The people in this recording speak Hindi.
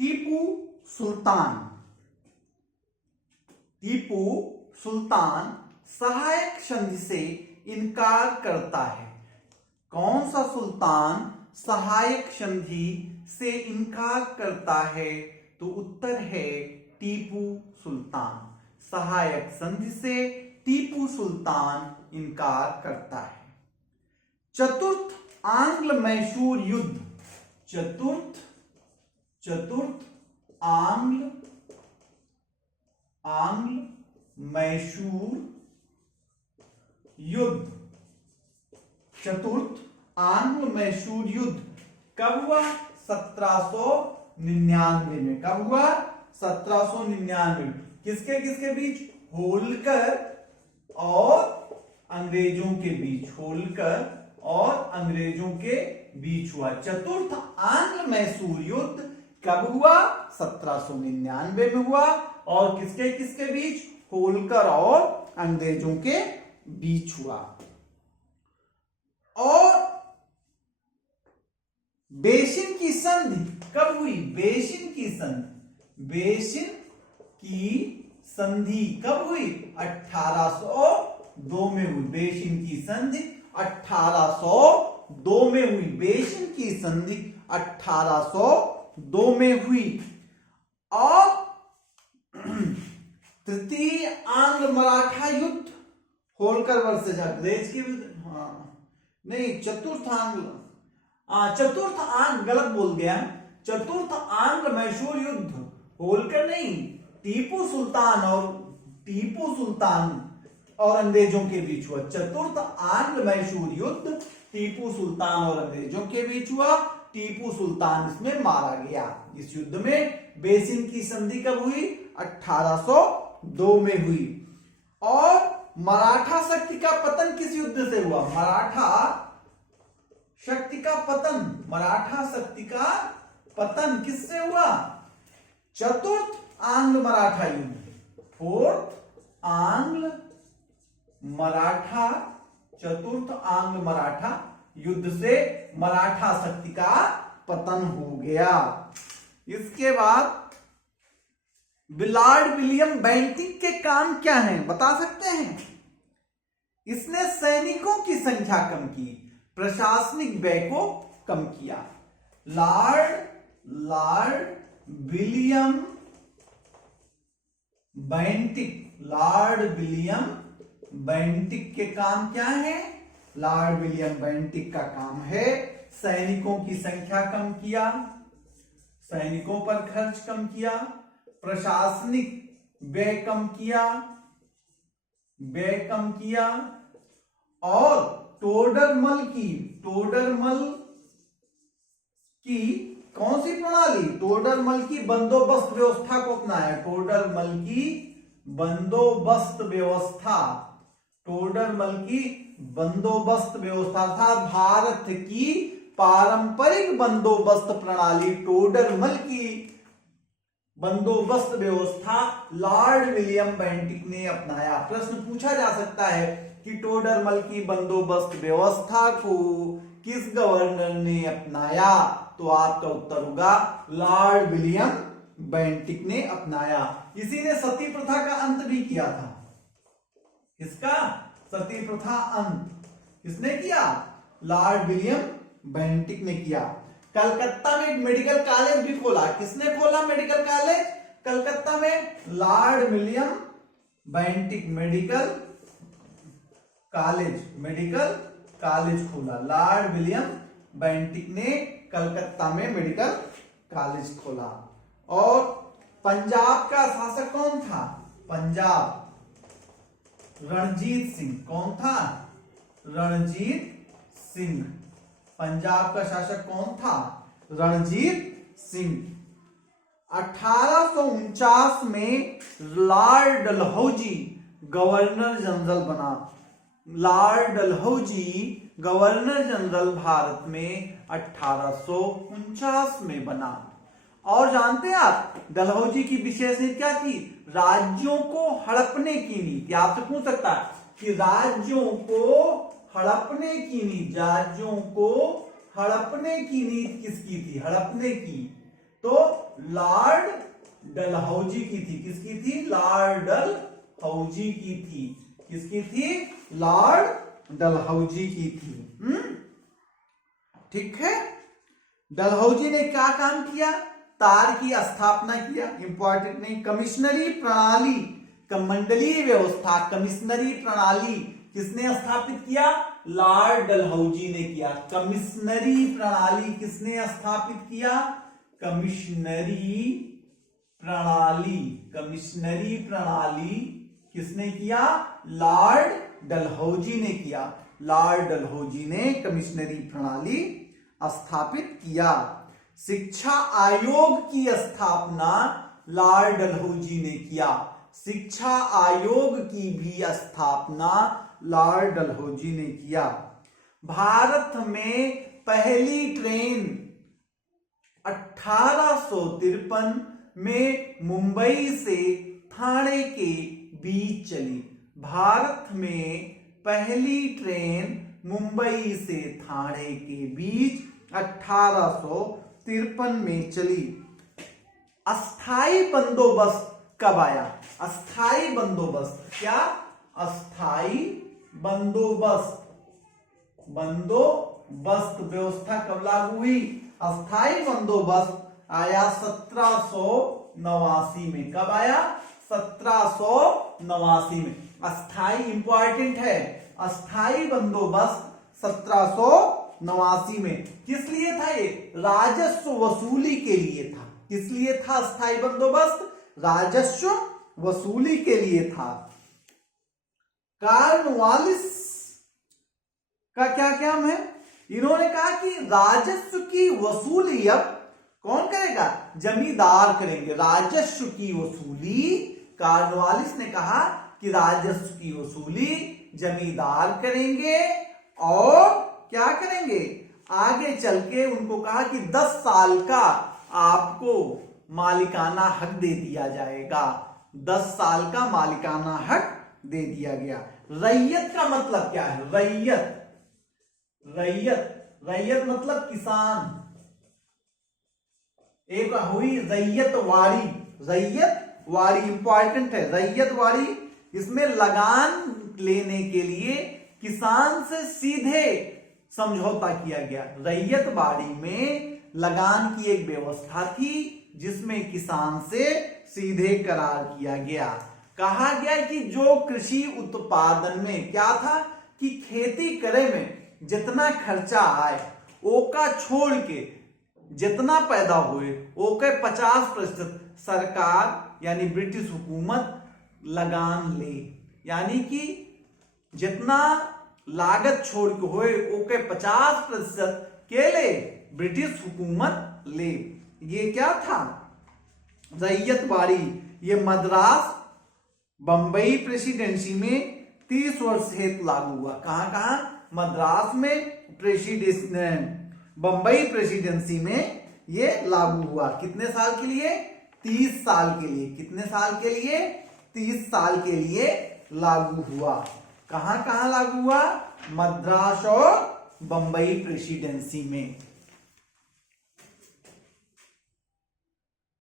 टीपू सुल्तान। टीपू सुल्तान सहायक संधि से इनकार करता है। कौन सा सुल्तान सहायक संधि से इनकार करता है? तो उत्तर है टीपू सुल्तान। सहायक संधि से टीपू सुल्तान इनकार करता है। चतुर्थ आंग्ल मैसूर युद्ध। चतुर्थ आंग्ल मैसूर युद्ध। चतुर्थ आंग्ल मैसूर युद्ध कब हुआ? 1799 में। कब हुआ? 1799। किसके किसके बीच? होलकर और अंग्रेजों के बीच। होलकर और अंग्रेजों के बीच हुआ। चतुर्थ आंग्ल मैसूर युद्ध कब हुआ? 1799 में हुआ। और किसके किसके बीच? होलकर और अंग्रेजों के बीच हुआ। और बेसिन की संधि कब हुई? बेसिन की संधि। बेसिन की संधि कब हुई? 1802 में हुई। बेसिन की संधि 1802 में हुई। बेसिन की संधि 1802 में हुई। और तृतीय आंग्ल मराठा युद्ध होलकर वर्सेस अंग्रेज के विरुद्ध। नहीं, चतुर्थ आंग्ल गलत बोल गया। चतुर्थ आंग्ल मैसूर युद्ध होलकर नहीं, टीपू सुल्तान और अंग्रेजों के बीच हुआ। चतुर्थ आंग्ल मैसूर युद्ध टीपू सुल्तान और अंग्रेजों के बीच हुआ। टीपू सुल्तान इसमें मारा गया। इस युद्ध में बेसिन की संधि कब हुई? 1802 में हुई। और मराठा शक्ति का पतन किस युद्ध से हुआ? मराठा शक्ति का पतन किससे हुआ? चतुर्थ आंग्ल मराठा युद्ध। फोर्थ आंग्ल मराठा, चतुर्थ आंग्ल मराठा युद्ध से मराठा शक्ति का पतन हो गया। इसके बाद लॉर्ड विलियम बेंटिक के काम क्या हैं? बता सकते हैं? इसने सैनिकों की संख्या कम की, प्रशासनिक व्यय को कम किया। लॉर्ड विलियम बेंटिक के काम क्या है? लॉर्ड विलियम बेंटिक का काम है सैनिकों की संख्या कम किया, सैनिकों पर खर्च कम किया, प्रशासनिक व्यय कम किया और टोडरमल की कौन सी प्रणाली? टोडरमल की बंदोबस्त व्यवस्था को अपनाया। टोडरमल की बंदोबस्त व्यवस्था था भारत की पारंपरिक बंदोबस्त प्रणाली। टोडरमल की बंदोबस्त व्यवस्था लॉर्ड विलियम बेंटिक ने अपनाया। प्रश्न पूछा जा सकता है कि टोडरमल की बंदोबस्त व्यवस्था को किस गवर्नर ने अपनाया? तो आपका उत्तर होगा लॉर्ड विलियम बेंटिक ने अपनाया। इसी ने सती प्रथा का अंत भी किया था। इसका सती प्रथा अंत किसने किया? लॉर्ड विलियम बेंटिक ने किया। कलकत्ता में एक मेडिकल कॉलेज भी खोला। किसने खोला मेडिकल कॉलेज? कलकत्ता में Lord William Bentinck medical college खोला। लॉर्ड विलियम बेंटिक ने कलकत्ता में मेडिकल कॉलेज खोला। और पंजाब का शासक कौन था? पंजाब रणजीत सिंह। कौन था? रणजीत सिंह। पंजाब का शासक कौन था? रणजीत सिंह। 1849 में लॉर्ड डलहौजी गवर्नर जनरल बना। Lord Dalhousie governor general Bharat में 1849 में बना। और जानते हैं आप डलहौजी की विशेष नीति क्या थी? राज्यों को हड़पने की नीति। आपसे पूछ सकता है कि राज्यों को हड़पने की नीति किसकी थी? हड़पने की तो लॉर्ड डलहौजी की थी। किसकी थी? लॉर्ड डलहौजी की थी। किसकी थी? लॉर्ड डलहौजी की थी। ठीक है। डलहौजी ने क्या काम किया? तार की स्थापना किया। इंपॉर्टेंट नहीं। कमिश्नरी प्रणाली, मंडलीय व्यवस्था, कमिश्नरी प्रणाली किसने स्थापित किया? लॉर्ड डलहौजी ने किया। कमिश्नरी प्रणाली किसने स्थापित किया? कमिश्नरी प्रणाली, कमिश्नरी प्रणाली किसने किया? लॉर्ड डलहौजी ने किया। लॉर्ड डलहौजी ने कमिश्नरी प्रणाली स्थापित किया। शिक्षा आयोग की स्थापना लॉर्ड डलहौजी ने किया। शिक्षा आयोग की भी स्थापना लॉर्ड डलहौजी ने किया। भारत में पहली ट्रेन 1853 में मुंबई से ठाणे के बीच चली। भारत में पहली ट्रेन मुंबई से ठाणे के बीच 1853 में चली। अस्थाई बंदोबस्त कब आया? अस्थाई बंदोबस्त, क्या? अस्थाई बंदोबस्त, बंदोबस्त व्यवस्था कब लागू हुई? अस्थाई बंदोबस्त आया 1789 में। कब आया? 1789 में। अस्थाई इंपॉर्टेंट है। अस्थाई बंदोबस्त 1789 में। किस लिए था ये? राजस्व वसूली के लिए था। किस लिए था अस्थाई बंदोबस्त? राजस्व वसूली के लिए था। कॉर्नवालिस का क्या काम है? इन्होंने कहा कि राजस्व की वसूली अब कौन करेगा? जमींदार करेंगे। राजस्व की वसूली, कॉर्नवालिस ने कहा कि राजस्व की वसूली जमींदार करेंगे और क्या करेंगे? आगे चल के उनको कहा कि 10 साल का आपको मालिकाना हक दे दिया जाएगा। 10 साल का मालिकाना हक दे दिया गया। रैयत का मतलब क्या है? रैयत, रैयत, रैयत मतलब किसान। एक हुई रैयतवाड़ी। रैयतवाड़ी इंपॉर्टेंट है। रैयतवाड़ी, इसमें लगान लेने के लिए किसान से सीधे समझौता किया गया। रैयतवाड़ी में लगान की एक व्यवस्था थी जिसमें किसान से सीधे करार किया गया। कहा गया कि जो कृषि उत्पादन में क्या था कि खेती करे में जितना खर्चा आए ओका छोड़ के जितना पैदा हुए ओके 50% सरकार यानी ब्रिटिश हुकूमत लगान ले। यानी कि जितना लागत छोड़ के हुए ओके 50% के ले ब्रिटिश हुकूमत ले। ये क्या था? रैयतवाड़ी। ये मद्रास बंबई प्रेसिडेंसी में 30 वर्ष हेतु लागू हुआ। कहां कहां? मद्रास में बंबई प्रेसिडेंसी में ये लागू हुआ। कितने साल के लिए? 30 साल के लिए। कितने साल के लिए? 30 साल के लिए लागू हुआ। कहां कहां लागू हुआ? मद्रास और बंबई प्रेसिडेंसी में।